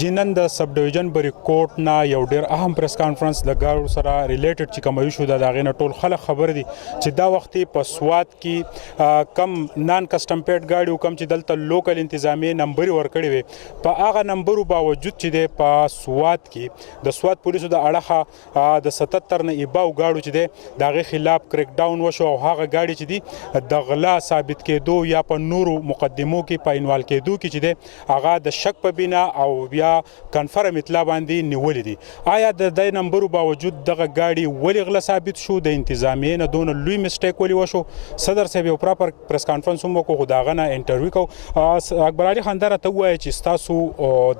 جنن د سب ډیویژن بری کوټ نه یو ډیر اهم پریس کانفرنس د ګاړو سره ریلیټډ چې کوم ایشو د غینه ټول خلک خبر دي چې دا وخت په سواد کې کم نان کسٹم پیډ گاډي کم چې دلته لوکل انتظامی نمبر ورکړي وي په هغه نمبرو باوجود چې په سواد کې د سواد پولیسو د اړه د 77 نه ایباو گاډو چې دی دغه خلاف کریک ډاون وشو او هغه گاډي چې دی د غلا ثابت کېدو یا په نورو مقدمو کې په انوال کېدو کې چې دی هغه د شک په بنا او بیا کنفرم اطلاع باندې نیولې دي آیا د دې نمبرو باوجود دغه گاډي ولې غلا ثابت شو د انتظامیه نه دون لوی میسټیک ولې وشو صدر صاحب یو پراپر پریس کانفرنس هم وکړو داغه نه انټرویو کو اکبر علي خان دره ته وایي چې تاسو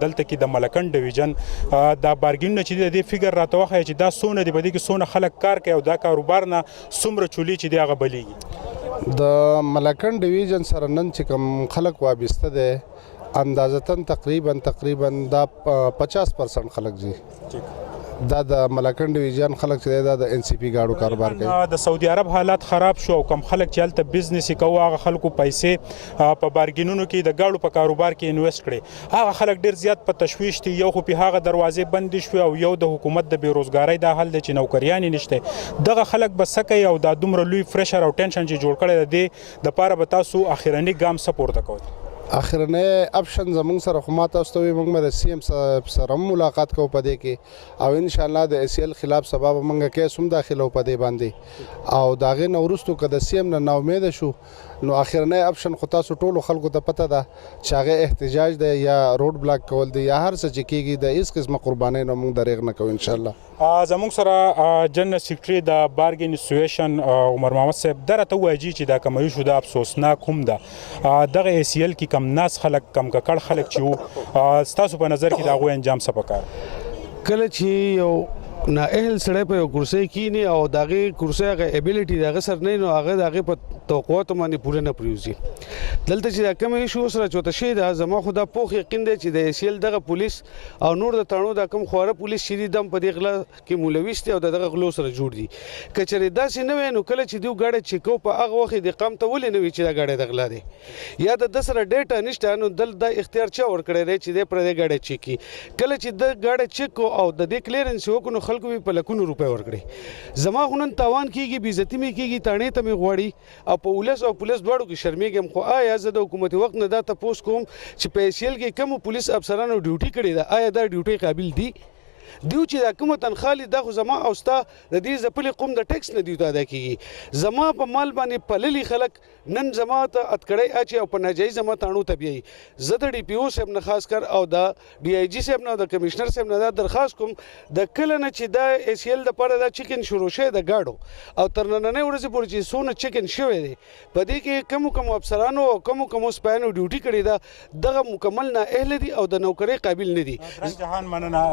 دلته کې د ملکن ډیویژن دا بارګین نه چې د فګر راته وخی چې دا سونه دی بده کې سونه خلک کار کوي او دا کاروبار نه سمره چولی چې دی هغه بلیږي د ملکن ډیویژن سره نن چې کوم خلک وابسته دي اندازتن تقریبا دا 50% خلک جی دا د ملکن ډیویژن خلک چې دا د ان سی پی گاډو کاروبار کوي د سعودي عرب حالات خراب شو او کم خلک چې هلته بزنس کوي هغه خلکو پیسې په بارګینونو کې د گاډو په کاروبار کې انویسټ کړي هغه خلک ډیر زیات په تشویش دي یو خو په هغه دروازې بند شو او یو د حکومت د بیروزګاری د حل د چې نوکریان نشته دغه خلک بسکه او د دومره لوی فرشر او ټینشن چې جوړ کړي دي د پاره به تاسو اخیرنی ګام سپورټ کوئ اخرنه اپشن زمونږ سره خو ما تاسو ته موږ د سی ام سره ملاقات کوو په دې کې او ان شاء الله د اس ال خلاف سبب موږ کې سم داخله په دې باندې او داغه نورستو کده سی ام نه امید شو نو اخرنه اپشن خو تاسو ټولو خلکو ته پته ده چې هغه احتجاج دی یا روډ بلاک کول دی یا هر څه چې کیږي د هیڅ قسمه قرباني نه موږ دریغ نه کوو ان شاء الله زموږ سره جنرال سیکریټری د بارګین اسوسییشن عمر محمد صاحب درته وایي چې دا کوم شو د افسوسناک هم ده دغه اس ال کې کم ناس خلک کم ککړ خلک چې تاسو په نظر کې دا غو انجام څه پکار کله چې یو نه اهل سړی په یو کرسۍ کینی او دغه کرسۍ هغه ابیلیټي دغه سر نه نو هغه دغه په توقعات باندې پوره نه پریوزي دلته چې دا کوم شو سره چوته شي دا زما خو دا پوخ یقین دی چې د اسیل دغه پولیس او نور د تړو د کوم خواره پولیس شری دم په دغه کې مولويست او دغه غلو سره جوړ دي کچره داسې نه وینو کله چې دوی غاړه چیکو په هغه وخت د قام ته ولې نه وی چې دا غاړه دغلا دي یا د سره ډیټا نشته نو دل د اختیار چا ور کړی دی چې د پر دې غاړه چیکي کله چې د غاړه چیکو او د دې کلیرنس وکړو خلکو په لکونو روپے ورکړي زما غنن تاوان کیږي بي عزتي می کیږي تانه ته می غوړي او په ولس او پولیس دواړو کې شرمېږم خو آیا زه د حکومت وخت نه دا تاسو کوم چې په ایسیل کې کوم پولیس افسرانو ډیوټي کړې ده آیا دا ډیوټي قابل دي دیو چې دا کوم تنخالي د خو زما اوستا د دې زپلې قوم د ټیکس نه دیو ادا کیږي زما په مال باندې پللي خلک نن زما ته اتکړی اچي او په ناجایز زما تانو طبيعي زه د ډي پی او صاحب نه خاص کر او د ډي آی جی صاحب نه د کمشنر صاحب نه دا درخواست کوم د کله نه چې دا اس ال د پاره دا چیکن شروع شه د گاډو او تر نن نه ورځې پورې چې سونه چیکن شوی دی په دې کې کوم افسرانو او کوم سپاینو ډیوټي کړی دا دغه مکمل نه اهل دي او د نوکری قابل نه دي جهان مننه